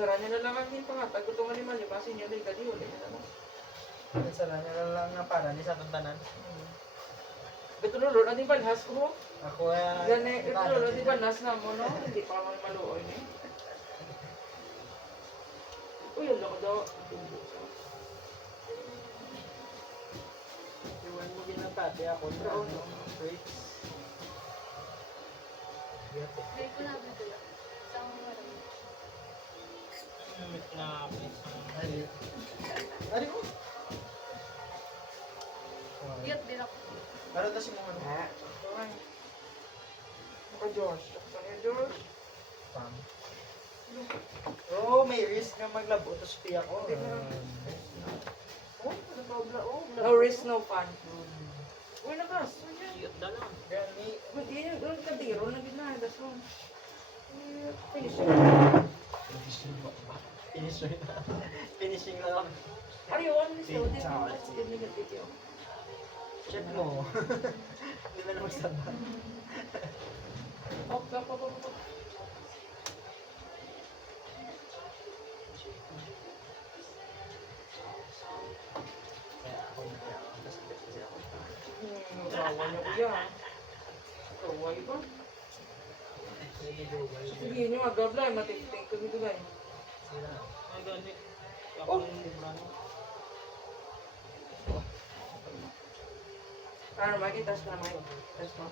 Sara niya na lang ang pangatag. Ito nga 5-5 sa inyo. Dahil kadi huli niya na lang. Sara niya lang nga para ni sa tantanan. Ito lulod. Ang balhas ko. Ako ay... Gani, ito lulod. Di balhas na mo, no? Hindi pa kami maluoy ni. Uy, ang lako daw. Iwan mo ginapati ako. Brown, no? Grapes. Grade ko na ito lang. Isang marami. Ari ko. Iyot din ako. Para ta si mga Ha? Ay. Ako, Josh. Ako niya, Josh. pam. Oh, may risk na maglabo. Tapos piyak ko. Hindi na. Oh, ano ba bla? Oh, no risk, no fun. Uy, nakas. Iyot na lang. Gani. Hindi niya, doon kadiro na ginadas mo. Finishing. Finishing lang. Ayun, so, video. Check mo. Hindi na naman sabat. Op. Kaya ako na kaya ako. Tapos kasi ako. Kawa niya kuya. Kaway ba? Sige niyo, magabla. Matitik ko dito guys. Sila. Ay, gani. Oh. Ako yung librano. Ano, Mike? Test mo na, Mike. Test mo.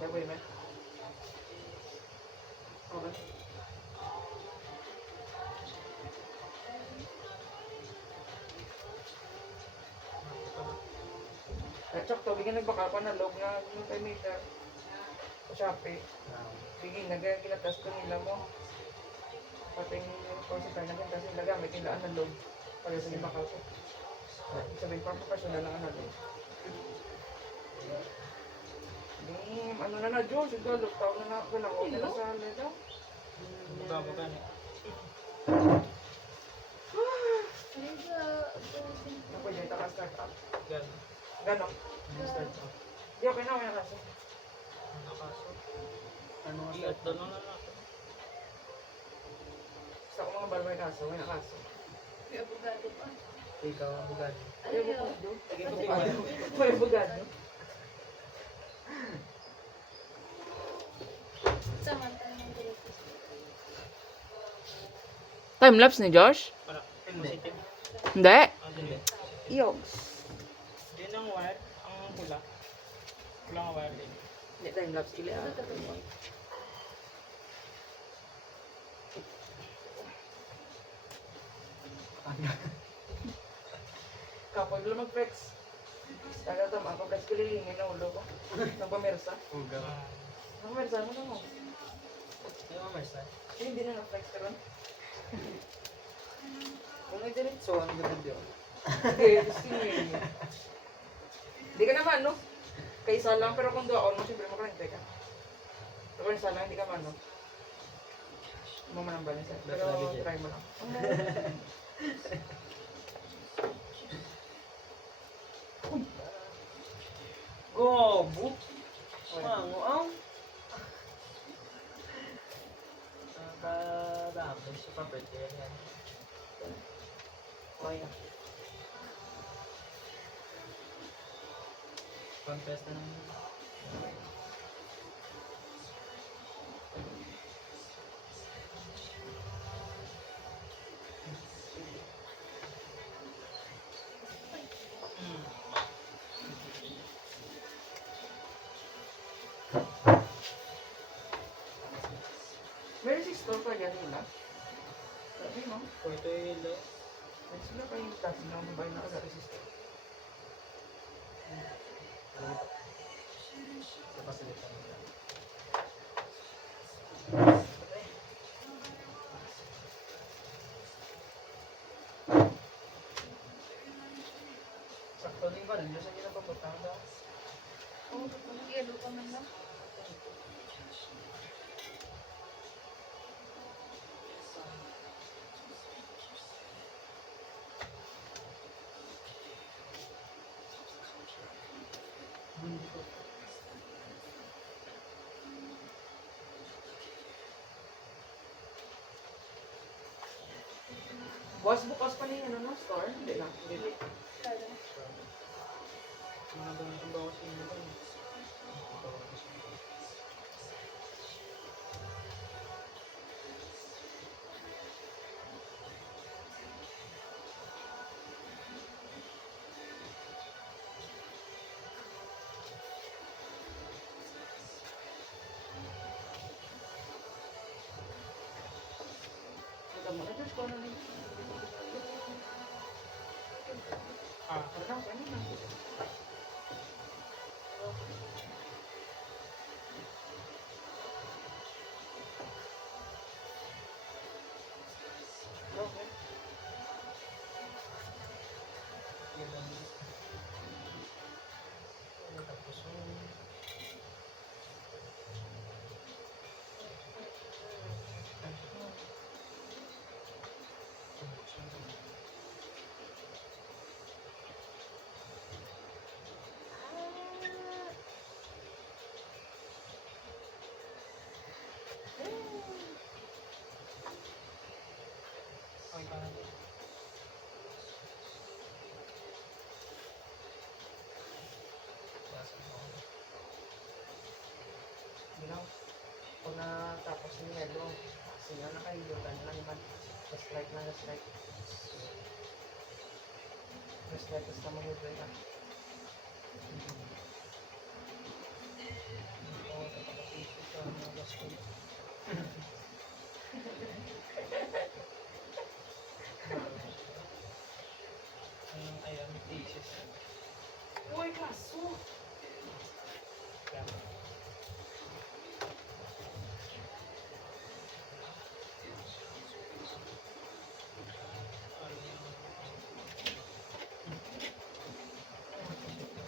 Daboy mo. Okay. Chok, to, bigyan nagbakal pa na log na multimeter. Sa Shopee. Sige, nagkinatas ko nila mo. Pating concept na naging kasi nila gamit nila analog. Para sa bakal ko. Sabihin pa professional lang analog. Damn, ano na na, Diyos? Ito, luktaw na na. Ito na ako nila sa leda. Bago gani. Ayun siya. Ako dyan, ito ka start up. Gani. Ganon. Start mo. Di, okay na, okay na kasi. Nakaso. Ano ang Iyot start doon mo? na natin. Gusto ko mga balway kaso, may nakaso. May abogado pa. Ikaw ang bugad. Ay, Ayaw. bukado. Sige, bugad. May bugado. Samantala ng grade. Time-lapse ni Josh? Para. Hindi. Positive. Hindi. Ah, hindi. Yogs. Yun ang wire. Ang pula. Pula ang wire din. Hindi time-lapse kili ah. Kapag lang mag-flex. Taga tama ako, flex kililingin na ulo ko. Nang pamersa. Uga. Ah, Nang pamersa mo na mo. Ay, mamersa. Hindi na na-flex ka ron. Kung may diretso, ang ganda yun. Hindi, gusto niya. Hindi ka naman, no? Kaysa lang, pero kung doon mo, siyempre makarante ka. Pero kung isa lang, hindi ka man, no? Mo man ang balance. Pero try mo lang. Gobo! Mango ang! Nakadami siya pa birthday yan. Okay na. Confess na naman. Meron si store pa yan nila. Sabi mo, Ito yung ilo. may sila kayong tax na mabay na sa resistor. Sa pasilita nila. Sakto din ba? Nandiyo sa ginapaputang daw. Oo, yelo pa man lang. Boss, bukas pa niya ano, no? Store? Hindi na. Hindi. Kaya. Mga doon ang bawas inyo doon. Ito mo na, Diyos ko, ano din. Ah, Ano na, ano na. Okay. yun lang. Tapos yung... Okay ka na. You know, kung natapos ni Melo, sila nakahulutan lang naman. Just like na, just like. Just like, basta mahulay na. Oo, nakakapisi sa mga last week. Anong ayan, thesis. Uy, kaso! Kaya, ano yun?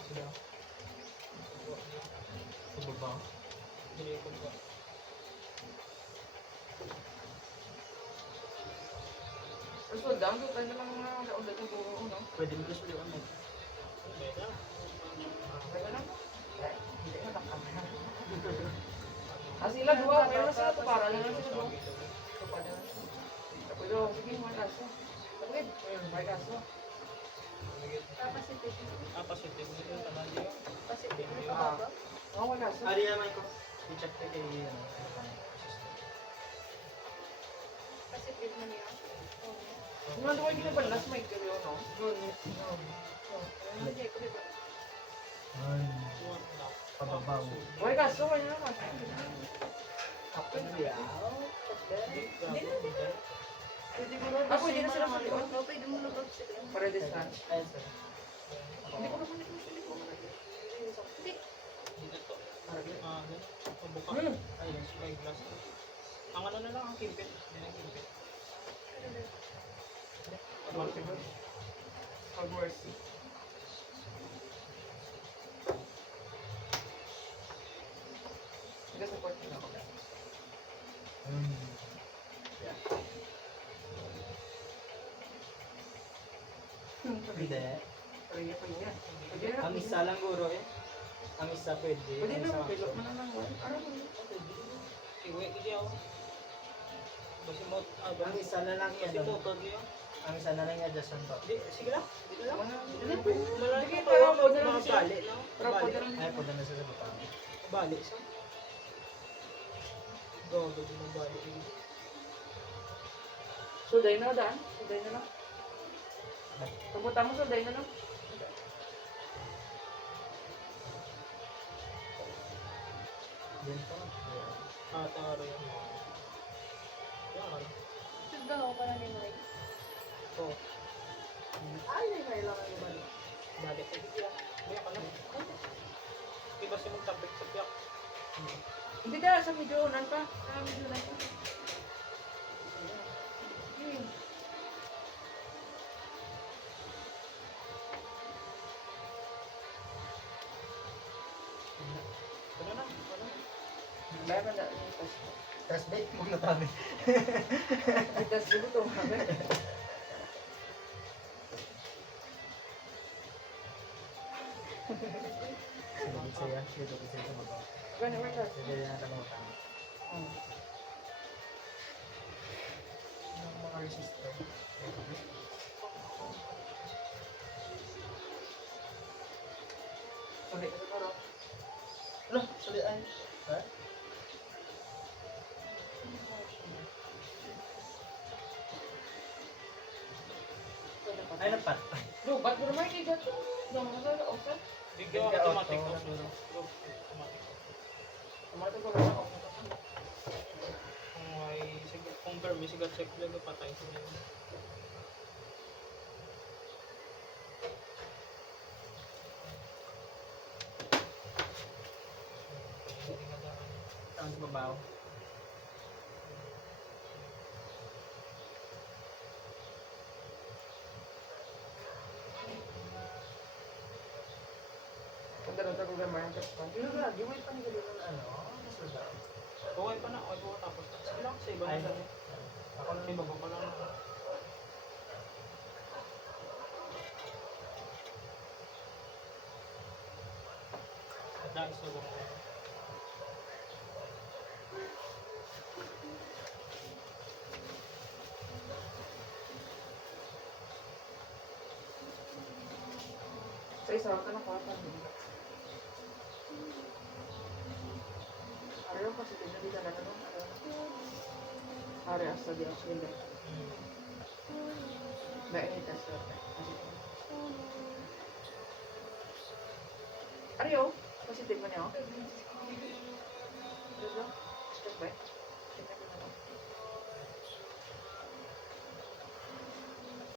Sila. Sa baba. Hindi ko ba? So, down to tayo na lang mga kaulat ng puro, no? Pwede mo gusto yung ano. Beda. Kaya lang. Hindi na takamay. Ah, sila dua, pero sila to para lang sila dua. So, para lang sila. Tapos, sige, mga kaso. Tapos, may kaso. Positive. Ah, positive. Hindi ko tanan yun. Positive. Ah. Mababa. Oo, may kaso. Ari naman ko. I-check ko kay ano. Positive na niya. Oo. Mga duwa ginabalas, may kayo, no? Hindi ko diba? Ay. Pababaw. May kaso, may na kaso. Kapag yaw. Ako, hindi na sila sa likod. Oo, pwede mo na sila. Para distance. Ay, sir. Hindi ko naman ito sa likod. Hindi. Dito. Para dito. Ah, ano? Pabuka. Hmm. Ay, may glass. Ang ano na lang, ang kimpit. Hindi na kimpit. Multiple. Have mercy. Sige, support nila ako. Hindi. Pwede pa niya. Pwede na. Ang isa lang guro eh. Ang isa pwede. Pwede ang na, isa pilot maximum. mo na lang. Ano mo yun? Iwi, hindi ako. Basi mo, Ang isa na lang yan. Basi motor niyo. Ang isa na lang yung adjustment to. Di, sige lang. Dito lang. Hindi po. Malaki Sige, pa pero yung pwede lang mga siya. bali, no? Pero Bali. pwede lang. Ay, punta na siya sa baba. Bali siya. Gago din ang bali. Sulday na daan. Sulday na lang. Pupunta mo, sulday na lang. Yan pa. Ah, taro yan. Yan, ano? Sundan ako pala ni Mike. Oo. Ay, kailangan yung balik. Bali. Eh, di yan. Biyak ka lang. Iba si magtapik sa biyak. Hindi ka, sa video unan pa. Sa video unan pa. Hmm. Ano na? Ano? Meron na yung test ko. Tapos date mo na tabi. Test ko ito. Sige, siya. Dito ko siya sa baba. Ganun, may test. Sige, yan natin utang. Hmm. Yung mga resistor. Sali ka siguro. Ano? Sali ay. Ha? Ay, napatay. Bro, ba't mo naman kay Gato? Diyan mo sa open? Bigyan Bigyan automatic auto. off siguro. Automatic off. Tumato ko lang ako. Kung may siguro, kung permi siguro check lang patay sila. Saan sa babaw? Punta rin sa programmer ng Tesman. Hindi ba? Di mo ipanigalo ng ano? Resulta. Okay pa na, okay pa tapos. Sila kasi iba Ay. na sila. Ako lang Iba pa lang. Nice, so Sa isa ka na kwarta. Ayaw kasi hindi talaga no? Are hasta di ako hindi. Ba ini test ko. Ariyo, positive mo niyo? Ano ba? Check ba?